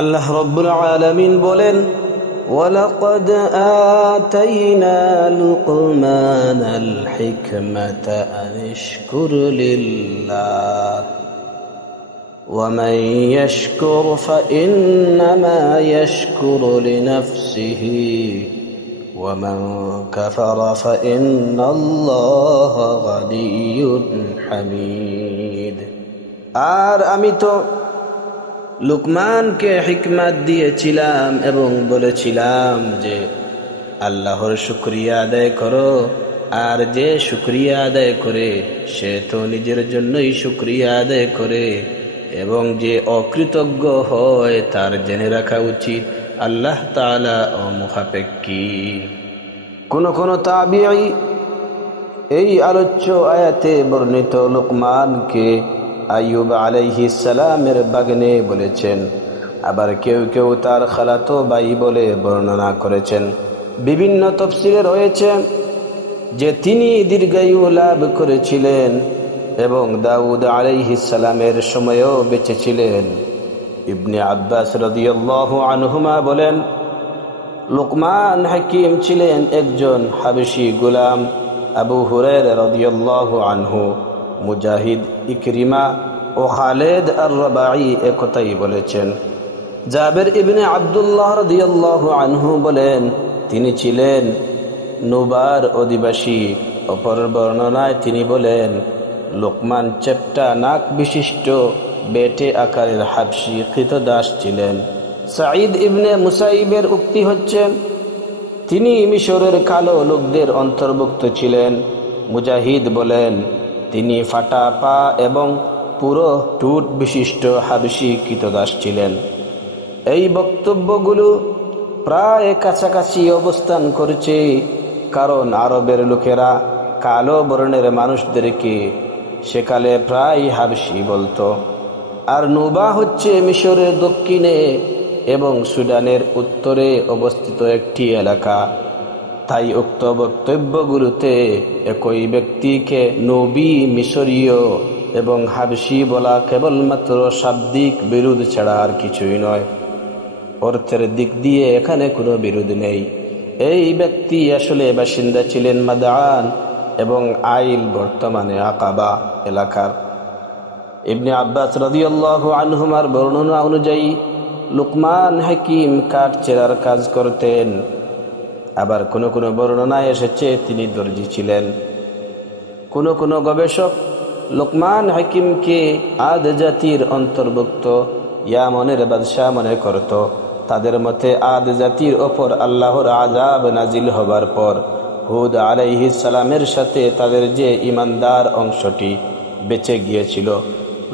আল্লাহ রাব্বুল আলামিন বলেন, ওয়ালাকাদ আতাইনা লুকমানাল হিকমাতা আন ইশকুর লিল্লাহ ওয়া মান ইয়াশকুর ফাইন্নামা ইয়াশকুরু লিনাফসিহি ওয়া মান কাফারা ফাইন্নাল্লাহা গানিয়্যুন হামিদ। আর আমি তো লুকমানকে হিকমত দিয়েছিলাম এবং বলেছিলাম যে আল্লাহর শুকরিয়া আদায় করো, আর যে শুকরিয়া আদায় করে সে তো নিজের জন্যই শুকরিয়া আদায় করে, এবং যে অকৃতজ্ঞ হয় তার জেনে রাখা উচিত আল্লাহ তাআলা অমুখাপেক্ষী। কোন তাবিঈ এই আলোচ্য আয়াতে বর্ণিত লুকমানকে আইয়ুব আলাইহিস সালামের বাগ্নে বলেছেন, আবার কেউ কেউ তার খালাতো ভাই বলে বর্ণনা করেছেন। বিভিন্ন তাফসীরে রয়েছে যে তিনি দীর্ঘায়ু লাভ করেছিলেন এবং দাউদ আলাইহিস সালামের সময়েও বেঁচে ছিলেন। ইবনে আব্বাস রাদিয়াল্লাহু আনহুমা বলেন, লুকমান হাকিম ছিলেন একজন হাবশী গোলাম। আবু হুরায়রা রাদিয়াল্লাহু আনহু, মুজাহিদ, ইকরিমা ও খালিদ আর-রাবাঈ একথাই বলেছেন। জাবের ইবনে আব্দুল্লাহ রাদিয়াল্লাহু আনহু বলেন, তিনি ছিলেন নুবার অধিবাসী। অপর বর্ণনায় তিনি বলেন, লুকমান চেপ্টা নাক বিশিষ্ট বেটে আকারের হাবশী কৃতদাস ছিলেন। সাঈদ ইবনে মুসাইবের উক্তি হচ্ছে, তিনি মিশরের কালো লোকদের অন্তর্ভুক্ত ছিলেন। মুজাহিদ বলেন, তিনি ফাটা পা এবং পুরো টুট বিশিষ্ট হাবশী কৃতদাস ছিলেন। এই বক্তব্যগুলো প্রায় কাছাকাছি অবস্থান করছে, কারণ আরবের লোকেরা কালো বর্ণের মানুষদেরকে সেকালে প্রায় হাবশী বলতো। আর নুবা হচ্ছে মিশরের দক্ষিণে এবং সুদানের উত্তরে অবস্থিত একটি এলাকা। তাই উক্ত বক্তব্যগুলোতে একই ব্যক্তিকে নবী, মিশরীয় এবং হাবশী বলা কেবলমাত্র শাব্দিক বিরোধ ছাড়া আর কিছুই নয়। অর্থের দিক দিয়ে এখানে কোনো বিরোধ নেই। এই ব্যক্তি আসলে বাসিন্দা ছিলেন মাদান এবং আইল বর্তমানে আকাবা এলাকার। ইবনে আব্বাস রাদিয়াল্লাহু আনহুমার বর্ণনা অনুযায়ী লুকমান হাকিম কাঠ চেরার কাজ করতেন। আবার কোন বর্ণনায় এসেছে তিনি দর্জি ছিলেন। কোন গবেষক লুকমান হাকিমকে আদ জাতির অন্তর্ভুক্ত ইয়ামনের বাদশাহ মনে করত। তাদের মতে আদ জাতির ওপর আল্লাহর আযাব নাজিল হবার পর হুদ আলাইহিস সালামের সাথে তাদের যে ইমানদার অংশটি বেঁচে গিয়েছিল,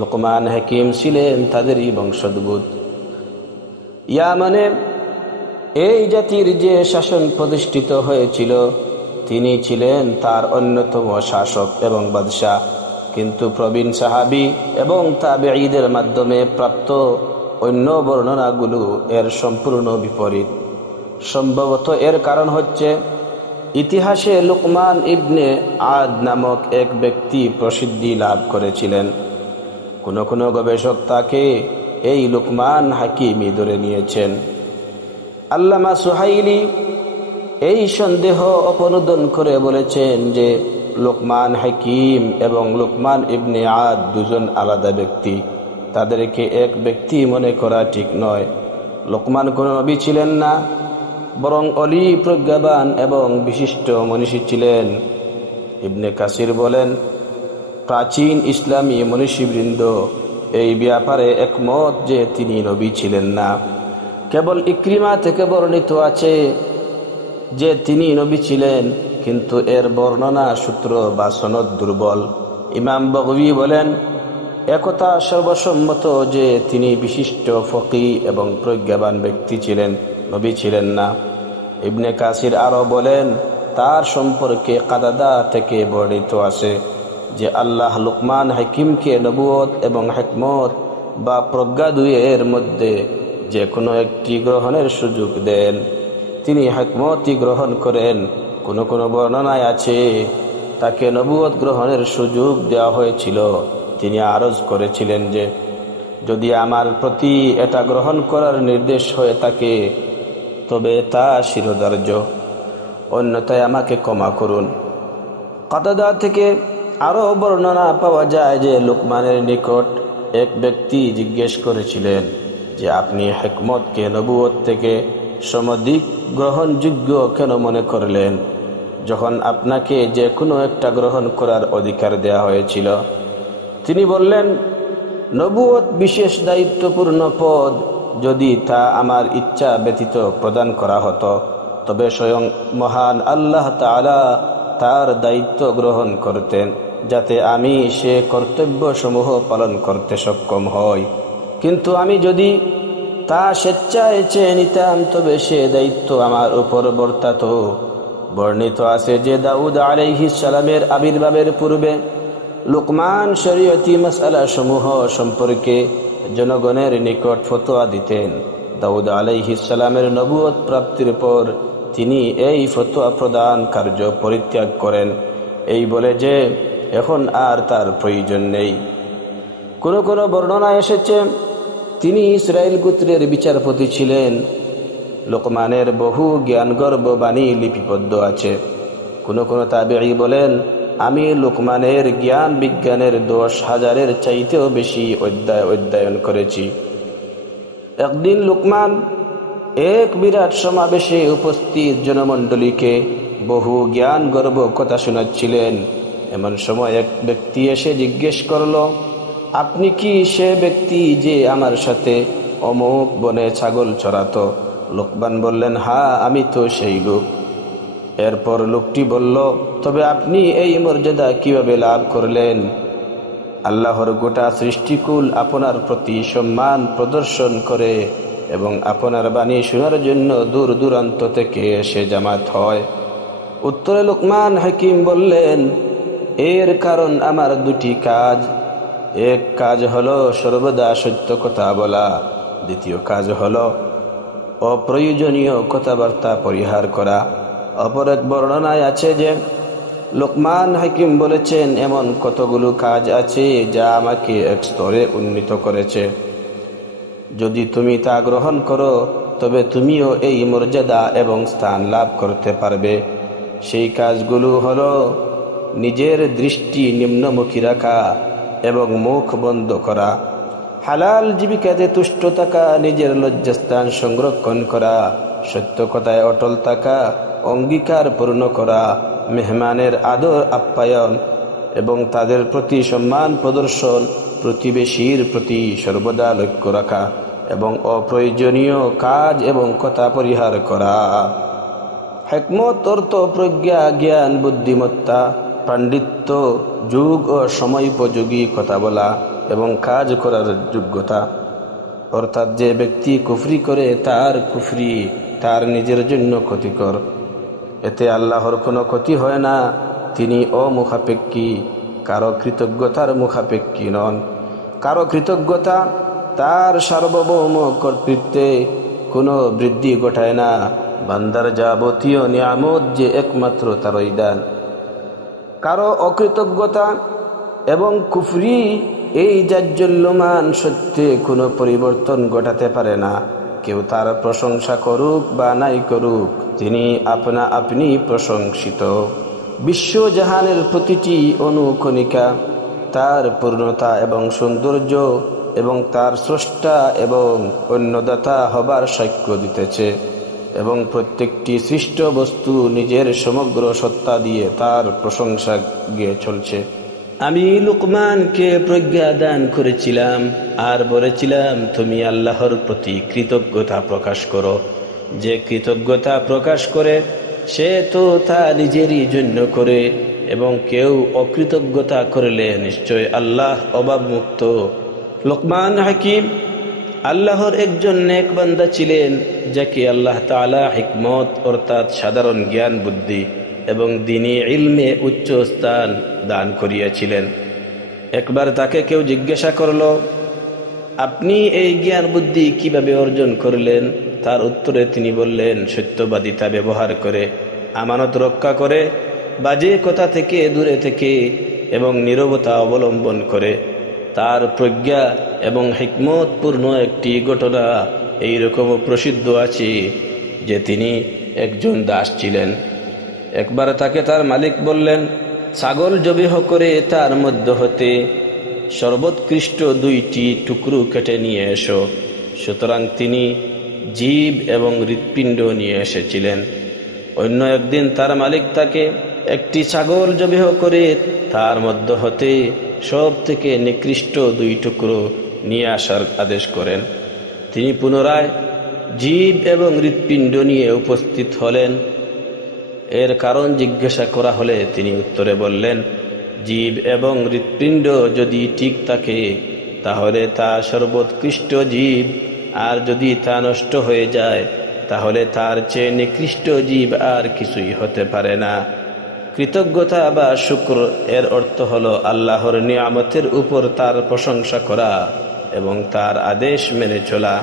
লুকমান হাকিম ছিলেন তাদেরই বংশোদ্ভূত। ইয়ামানে এই জাতির যে শাসন প্রতিষ্ঠিত হয়েছিল, তিনি ছিলেন তার অন্যতম শাসক এবং বাদশাহ। কিন্তু প্রবীণ সাহাবী এবং তাবেঈদের মাধ্যমে প্রাপ্ত অন্য বর্ণনাগুলো এর সম্পূর্ণ বিপরীত। সম্ভবত এর কারণ হচ্ছে, ইতিহাসে লুকমান ইবনে আদ নামক এক ব্যক্তি প্রসিদ্ধি লাভ করেছিলেন। কোন গবেষক তাকে এই লুকমান হাকিমই ধরে নিয়েছেন। আল্লামা সুহাইলি এই সন্দেহ অপনোদন করে বলেছেন যে লুকমান হাকিম এবং লুকমান ইবনে আদ দুজন আলাদা ব্যক্তি। তাদেরকে এক ব্যক্তি মনে করা ঠিক নয়। লুকমান কোনো নবী ছিলেন না, বরং অলি, প্রজ্ঞাবান এবং বিশিষ্ট মনীষী ছিলেন। ইবনে কাসির বলেন, প্রাচীন ইসলামী মনীষীবৃন্দ এই ব্যাপারে একমত যে তিনি নবী ছিলেন না। কেবল ইকরিমা থেকে বর্ণিত আছে যে তিনি নবী ছিলেন, কিন্তু এর বর্ণনা সূত্র বা সনদ দুর্বল। ইমাম বগবী বলেন, একথা সর্বসম্মত যে তিনি বিশিষ্ট ফকিহ এবং প্রজ্ঞাবান ব্যক্তি ছিলেন, নবী ছিলেন না। ইবনে কাসির আরো বলেন, তার সম্পর্কে কাদাদা থেকে বর্ণিত আছে যে আল্লাহ লুকমান হাকিমকে নবুয়ত এবং হিকমত বা প্রজ্ঞা দুইয়ের মধ্যে যে কোনো একটি গ্রহণের সুযোগ দেন। তিনি হিকমতই গ্রহণ করেন। কোন বর্ণনায় আছে তাকে নবুয়ত গ্রহণের সুযোগ দেওয়া হয়েছিল। তিনি আরজ করেছিলেন যে যদি আমার প্রতি এটা গ্রহণ করার নির্দেশ হয়ে থাকে তবে তা শিরোধার্য, অন্যথায় আমাকে ক্ষমা করুন। কাতাদা থেকে আরো বর্ণনা পাওয়া যায় যে লুকমানের নিকট এক ব্যক্তি জিজ্ঞেস করেছিলেন যে আপনি হিকমতকে নবুয়ত থেকে সমধিক গ্রহণযোগ্য কেন মনে করলেন, যখন আপনাকে যে কোনো একটা গ্রহণ করার অধিকার দেয়া হয়েছিল? তিনি বললেন, নবুয়ত বিশেষ দায়িত্বপূর্ণ পদ, যদি তা আমার ইচ্ছা ব্যতীত প্রদান করা হতো তবে স্বয়ং মহান আল্লাহ তাআলা তার দায়িত্ব গ্রহণ করতেন, যাতে আমি সে কর্তব্য সমূহ পালন করতে সক্ষম হই। কিন্তু আমি যদি তা স্বেচ্ছায় চেয়ে নিতাম তবে সে দায়িত্ব আমার উপর বর্তাত। বর্ণিত আছে যে দাউদ আলাইহিস সালামের আবির্ভাবের পূর্বে লুকমান শরীয়তি মাসআলা সমূহ সম্পর্কে জনগণের নিকট ফতোয়া দিতেন। দাউদ আলাইহিস সালামের নবুয়ত প্রাপ্তির পর তিনি এই ফতোয়া প্রদান কার্য পরিত্যাগ করেন, এই বলে যে এখন আর তার প্রয়োজন নেই। কোন কোন বর্ণনায় এসেছে তিনি ইসরায়েল গোত্রের বিচারপতি ছিলেন। লোকমানের বহু জ্ঞানগর্ভ বাণী লিপিবদ্ধ আছে। কোন কোন তাবেঈ বলেন, আমি লোকমানের জ্ঞান বিজ্ঞানের 10,000-এর চাইতেও বেশি অধ্যয়ন করেছি। একদিন লোকমান এক বিরাট সমাবেশে উপস্থিত জনমণ্ডলীকে বহু জ্ঞানগর্ভ কথা শোনাচ্ছিলেন। এমন সময় এক ব্যক্তি এসে জিজ্ঞেস করল, আপনি কি সে ব্যক্তি যে আমার সাথে অমুক বনে ছাগল চড়াতো? লোকমান বললেন, হ্যাঁ, আমি তো সেই লোক। এরপর লোকটি বলল, তবে আপনি এই মর্যাদা কিভাবে লাভ করলেন? আল্লাহর গোটা সৃষ্টিকুল আপনার প্রতি সম্মান প্রদর্শন করে এবং আপনার বাণী শোনার জন্য দূর দূরান্ত থেকে এসে জামাত হয়। উত্তরে লোকমান হাকিম বললেন, এর কারণ আমার 2টি কাজ। এক কাজ হলো সর্বদা সত্য কথা বলা, দ্বিতীয় কাজ হলো অপ্রয়োজনীয় কথাবার্তা পরিহার করা। অপর এক বর্ণনায় আছে যে লোকমান হাকিম বলেছেন, এমন কতগুলো কাজ আছে যা আমাকে এক স্তরে উন্নীত করেছে। যদি তুমি তা গ্রহণ করো তবে তুমিও এই মর্যাদা এবং স্থান লাভ করতে পারবে। সেই কাজগুলো হলো নিজের দৃষ্টি নিম্নমুখী রাখা এবং মুখ বন্ধ করা, হালাল জীবিকাতে তুষ্ট থাকা, নিজের লজ্জাস্থান সংরক্ষণ করা, সত্য কথায় অটল থাকা, অঙ্গীকার পূর্ণ করা, মেহমানের আদর আপ্যায়ন এবং তাদের প্রতি সম্মান প্রদর্শন, প্রতিবেশীর প্রতি সর্বদা লক্ষ্য রাখা এবং অপ্রয়োজনীয় কাজ এবং কথা পরিহার করা। হিকমত অর্থ প্রজ্ঞা, জ্ঞান, বুদ্ধিমত্তা, পাণ্ডিত্য, যুগ ও সময়োপযোগী কথা বলা এবং কাজ করার যোগ্যতা। অর্থাৎ যে ব্যক্তি কুফরি করে তার কুফরি তার নিজের জন্য ক্ষতিকর, এতে আল্লাহর কোনো ক্ষতি হয় না। তিনি অমুখাপেক্ষী, কারো কৃতজ্ঞতার মুখাপেক্ষী নন। কারো কৃতজ্ঞতা তার সার্বভৌম কর্তৃত্বে কোনো বৃদ্ধি ঘটায় না। বান্দার যাবতীয় নিয়ামত যে একমাত্র তারই দান। কারো অকৃতজ্ঞতা এবং কুফরি এই জাজ্জল্যমান সত্যে কোনো পরিবর্তন ঘটাতে পারে না। কেউ তার প্রশংসা করুক বা নাই করুক, তিনি আপনা আপনি প্রশংসিত। বিশ্বজাহানের প্রতিটি অনুকণিকা তার পূর্ণতা এবং সৌন্দর্য এবং তার স্রষ্টা এবং অন্নদাতা হবার সাক্ষ্য দিতেছে এবং প্রত্যেকটি সৃষ্ট বস্তু নিজের সমগ্র সত্তা দিয়ে তার প্রশংসা গেয়ে চলছে। আমি লুকমানকে প্রজ্ঞা দান করেছিলাম আর বলেছিলাম, তুমি আল্লাহর প্রতি কৃতজ্ঞতা প্রকাশ করো। যে কৃতজ্ঞতা প্রকাশ করে সে তো তা নিজেরই জন্য করে, এবং কেউ অকৃতজ্ঞতা করলে নিশ্চয় আল্লাহ অভাবমুক্ত। লোকমান হাকিম আল্লাহর একজন নেক বান্দা ছিলেন, যাকে আল্লাহ তাআলা হিকমত অর্থাৎ সাধারণ জ্ঞান বুদ্ধি এবং দ্বীনি ইলমে উচ্চ স্থান দান করিয়াছিলেন। একবার তাকে কেউ জিজ্ঞাসা করল, আপনি এই জ্ঞান বুদ্ধি কিভাবে অর্জন করলেন? তার উত্তরে তিনি বললেন, সত্যবাদিতা ব্যবহার করে, আমানত রক্ষা করে, বাজে কথা থেকে দূরে থেকে এবং নীরবতা অবলম্বন করে। তার প্রজ্ঞা এবং হিকমতপূর্ণ একটি ঘটনা এইরকমও প্রসিদ্ধ আছে যে তিনি একজন দাস ছিলেন। একবার তাকে তার মালিক বললেন, ছাগল জবিহ করে তার মধ্য হতে সর্বোৎকৃষ্ট 2টি টুকরো কেটে নিয়ে এসো। সুতরাং তিনি জীব এবং হৃৎপিণ্ড নিয়ে এসেছিলেন। অন্য একদিন তার মালিক তাকে একটি ছাগল জবিহ করে তার মধ্য হতে সব থেকে নিকৃষ্ট 2 টুকরো নিয়ে আসার আদেশ করেন। তিনি পুনরায় জীব এবং হৃৎপিণ্ড নিয়ে উপস্থিত হলেন। এর কারণ জিজ্ঞাসা করা হলে তিনি উত্তরে বললেন, জীব এবং হৃৎপিণ্ড যদি ঠিক থাকে তাহলে তা সর্বোৎকৃষ্ট জীব, আর যদি তা নষ্ট হয়ে যায় তাহলে তার চেয়ে নিকৃষ্ট জীব আর কিছুই হতে পারে না। কৃতজ্ঞতা বা শুকর এর অর্থ হলো আল্লাহর নিয়ামতের উপর তার প্রশংসা করা এবং তার আদেশ মেনে চলা।